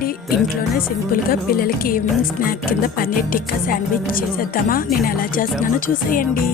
అండి, ఇంట్లోనే సింపుల్గా పిల్లలకి ఈవినింగ్ స్నాక్ కింద పన్నీర్ టిక్కా శాండ్విచ్ చేసేద్దామా? నేను ఎలా చేస్తున్నానో చూసేయండి.